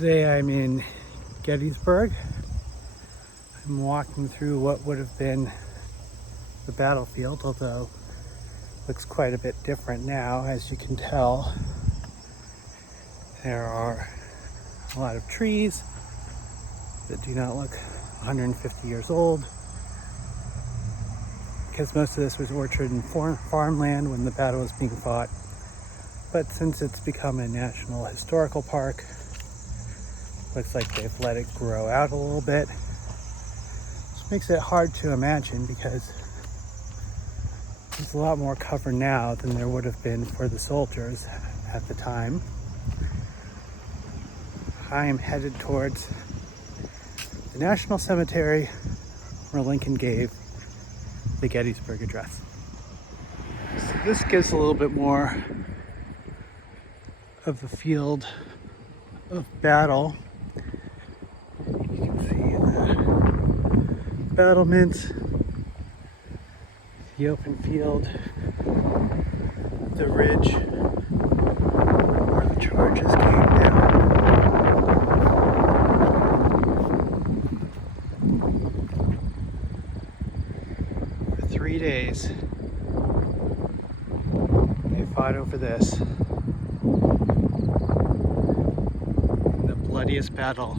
Today I'm in Gettysburg. I'm walking through what would have been the battlefield, although it looks quite a bit different now. As you can tell, there are a lot of trees that do not look 150 years old, because most of this was orchard and farmland when the battle was being fought. But since it's become a national historical park, looks like they've let it grow out a little bit. Which makes it hard to imagine, because there's a lot more cover now than there would have been for the soldiers at the time. I am headed towards the National Cemetery where Lincoln gave the Gettysburg Address. So this gives a little bit more of the field of battle. You can see the battlements, the open field, the ridge where the charges came down. For 3 days, they fought over this. The bloodiest battle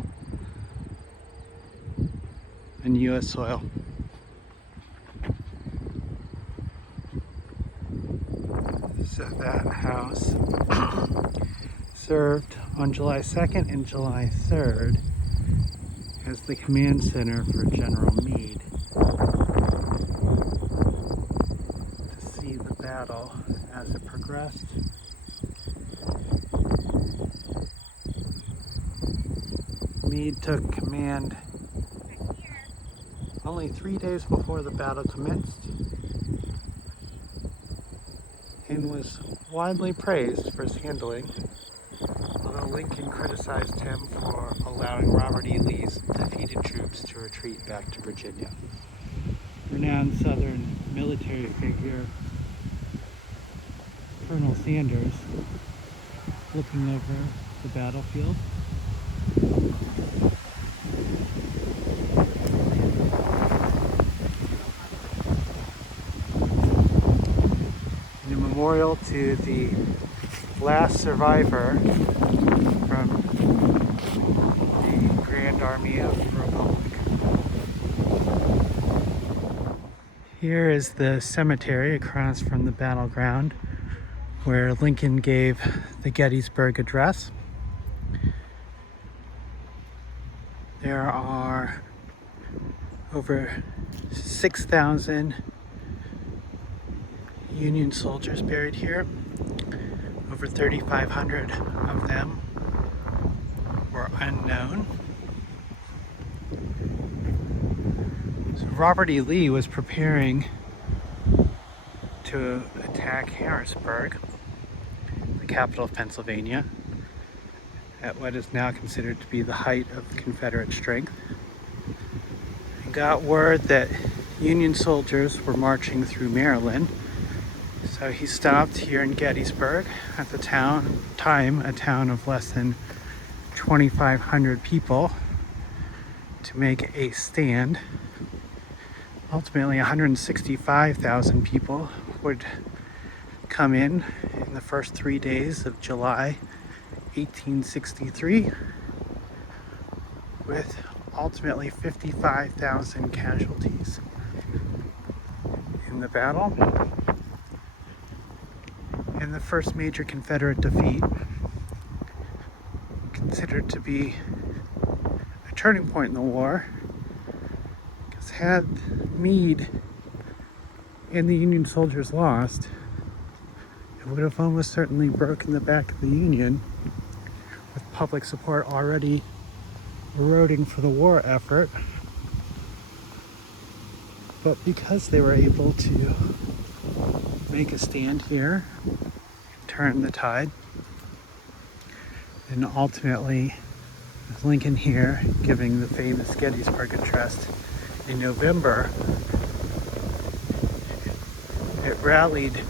in U.S. soil. So that house served on July 2nd and July 3rd as the command center for General Meade to see the battle as it progressed. Meade took command only 3 days before the battle commenced, and was widely praised for his handling, although Lincoln criticized him for allowing Robert E. Lee's defeated troops to retreat back to Virginia. Renowned Southern military figure Colonel Sanders looking over the battlefield. Memorial to the last survivor from the Grand Army of the Republic. Here is the cemetery across from the battleground where Lincoln gave the Gettysburg Address. There are over 6,000 Union soldiers buried here. Over 3,500 of them were unknown. So Robert E. Lee was preparing to attack Harrisburg, the capital of Pennsylvania, at what is now considered to be the height of Confederate strength, and got word that Union soldiers were marching through Maryland. So he stopped here in Gettysburg, at the time a town of less than 2,500 people, to make a stand. Ultimately, 165,000 people would come in the first 3 days of July 1863, with ultimately 55,000 casualties in the battle. And the first major Confederate defeat, considered to be a turning point in the war, because had Meade and the Union soldiers lost, it would have almost certainly broken the back of the Union, with public support already eroding for the war effort. But because they were able to make a stand here, turn the tide, and ultimately with Lincoln here giving the famous Gettysburg Address in November, it rallied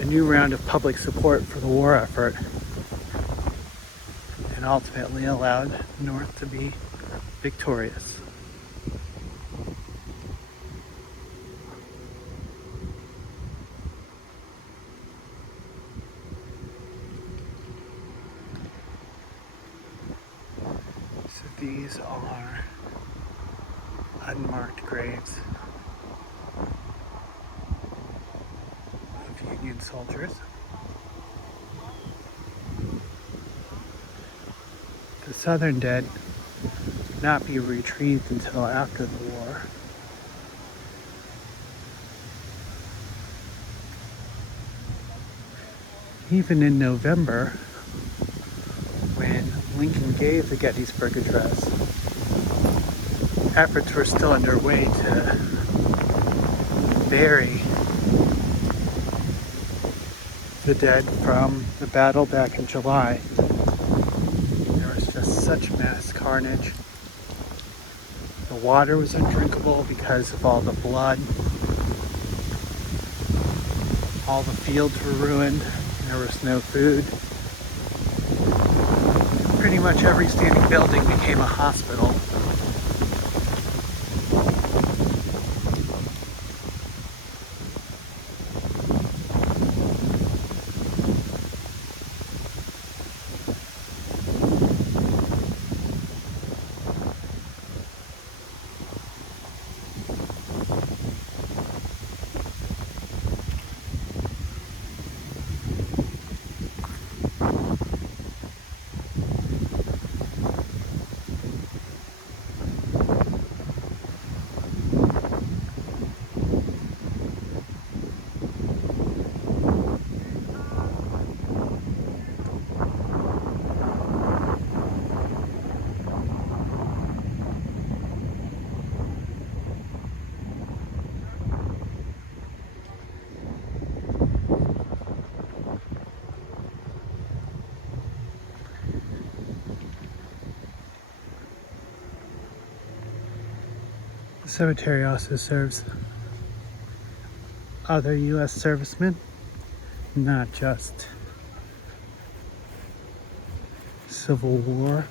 a new round of public support for the war effort and ultimately allowed the North to be victorious. So these are unmarked graves of Union soldiers. The Southern dead would not be retrieved until after the war. Even in November, when Lincoln gave the Gettysburg Address, efforts were still underway to bury the dead from the battle back in July. There was just such mass carnage. The water was undrinkable because of all the blood. All the fields were ruined. There was no food. Pretty much every standing building became a hospital. The cemetery also serves other U.S. servicemen, not just Civil War.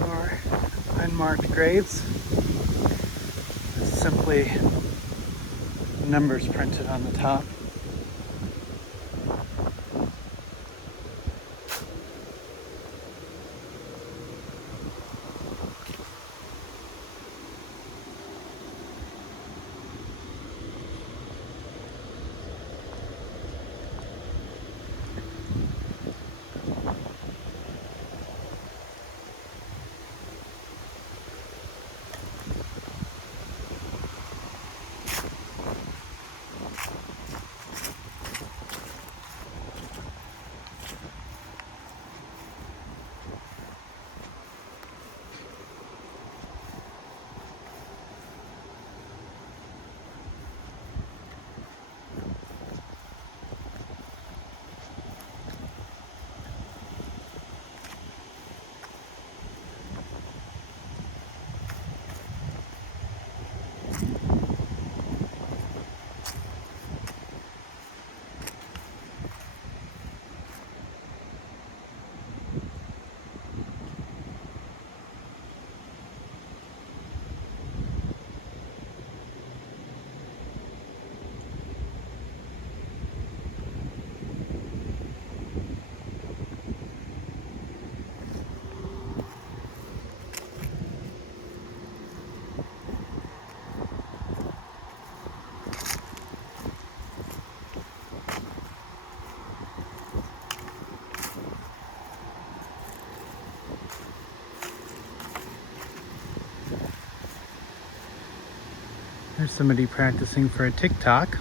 Or unmarked graves. It's simply numbers printed on the top. There's somebody practicing for a TikTok.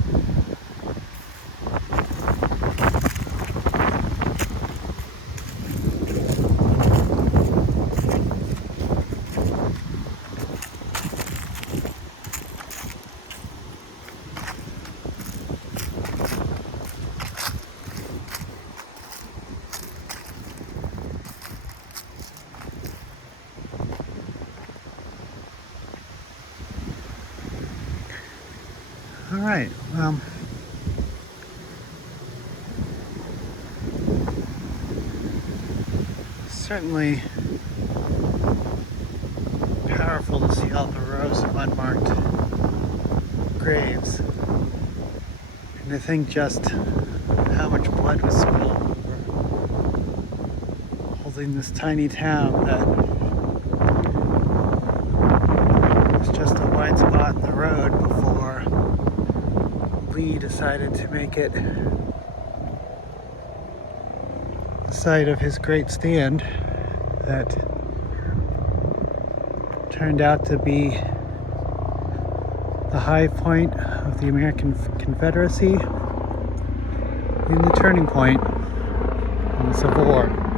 All right, certainly powerful to see all the rows of unmarked graves, and to think just how much blood was spilled over holding this tiny town that was just a wide spot in the road before Lee decided to make it the site of his great stand that turned out to be the high point of the American Confederacy and the turning point in the Civil War.